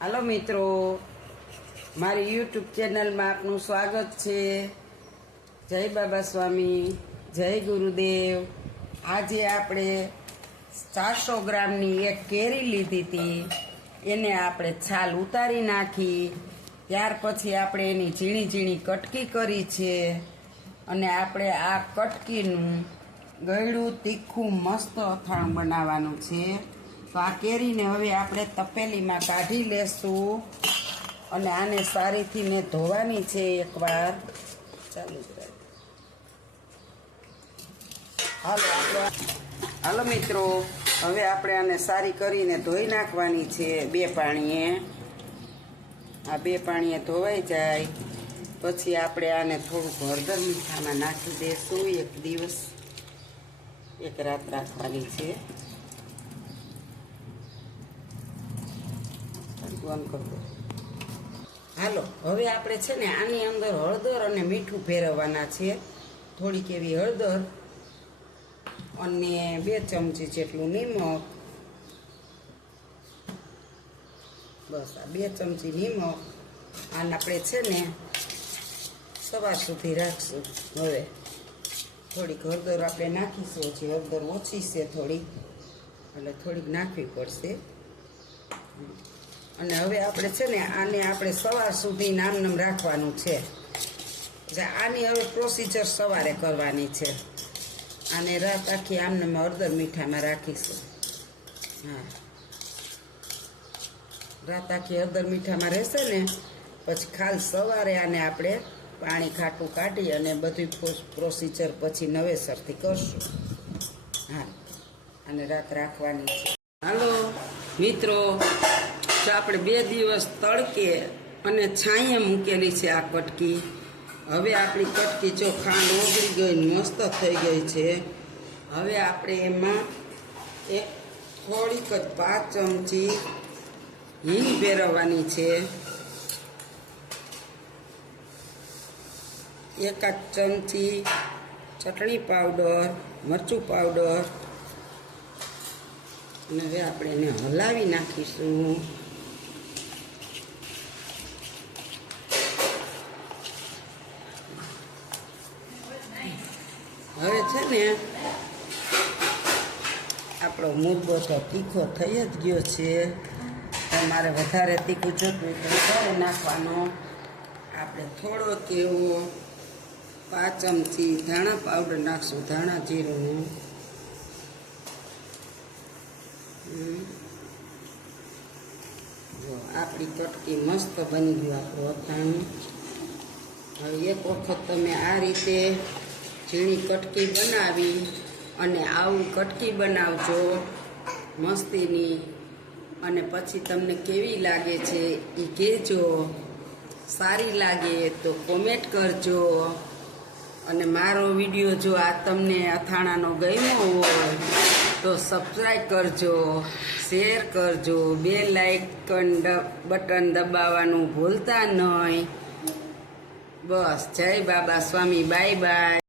હાલો મિત્રો, મારી યુટ્યુબ ચેનલમાં આપનું સ્વાગત છે। જય બાબા સ્વામી, જય ગુરુદેવ। આજે આપણે 400 ગ્રામની એક કેરી લીધી હતી, એને આપણે છાલ ઉતારી નાખી। ત્યાર પછી આપણે એની ઝીણી ઝીણી કટકી કરી છે અને આપણે આ કટકીનું ગળ્યું તીખું મસ્ત અથાણું બનાવવાનું છે। તો આ કેરીને હવે આપણે તપેલીમાં કાઢી લેશું અને આને સારીથી ને ધોવાની છે એકવાર। ચાલુ જ રહે। હાલો મિત્રો, હવે આપણે આને સારી કરીને ધોઈ નાખવાની છે 2 પાણીએ। આ 2 પાણીએ ધોવાઈ જાય પછી આપણે આને થોડુંક હળદર મીઠામાં નાખી દઈશું। 1 દિવસ 1 રાત રાખવાની છે। હાલો, હવે આપણે છે ને આની અંદર હળદર અને મીઠું ફેરવવાના છે। થોડીક એવી હળદર અને 2 ચમચી જેટલું નિમક, બસ આ 2 ચમચી નિમક આને આપણે છે ને સવાર સુધી રાખશું। હવે થોડીક હળદર આપણે નાખીશું, હજી હળદર ઓછી છે થોડીક, એટલે થોડીક નાખવી પડશે। અને હવે આપણે છે ને આને આપણે સવાર સુધી નામ રાખવાનું છે। આની હવે પ્રોસિજર સવારે કરવાની છે। આને રાત આખી આમને હળદર મીઠામાં રાખીશું। હા, રાત આખી હળદર મીઠામાં રહેશે ને પછી ખાલ સવારે આને આપણે પાણી ખાટું કાઢી અને બધી પ્રોસિજર પછી નવેસરથી કરશું। હા, આને રાત રાખવાની છે। હાલો મિત્રો, તો આપણે 2 દિવસ તડકે અને છાંયે મૂકેલી છે આ કટકી। હવે આપણી કટકી જો ખાંડ ઓગળી ગઈ, મસ્ત થઈ ગઈ છે। હવે આપણે એમાં થોડીક જ 5 ચમચી હિંગ ભેરવવાની છે। 1 ચમચી ચટણી પાવડર, મરચું પાવડર, અને હવે આપણે એને હલાવી નાખીશું। હવે છે ને આપણો મુરબ્બો તો તીખો થઈ જ ગયો છે। તમારે વધારે તીખું જોતું તો વધારે નાખવાનો। આપણે થોડોક એવો 5 ચમચી ધાણા પાવડર નાખશું, ધાણા જીરું। જો આપણી કટકી મસ્ત બની ગયું આપણું અથાણું। હવે એક વખત તમે આ રીતે ઝીણી કટકી બનાવી અને આવું કટકી બનાવજો મસ્તીની, અને પછી તમને કેવી લાગે છે એ કહેજો। સારી લાગે તો કોમેન્ટ કરજો, અને મારો વિડીયો જો આ તમને અથાણાનો ગમ્યો હોય તો સબસ્ક્રાઈબ કરજો, શેર કરજો, બેલ આઇકન બટન દબાવવાનું ભૂલતા નહીં। બસ, જય બાબા સ્વામી, બાય બાય।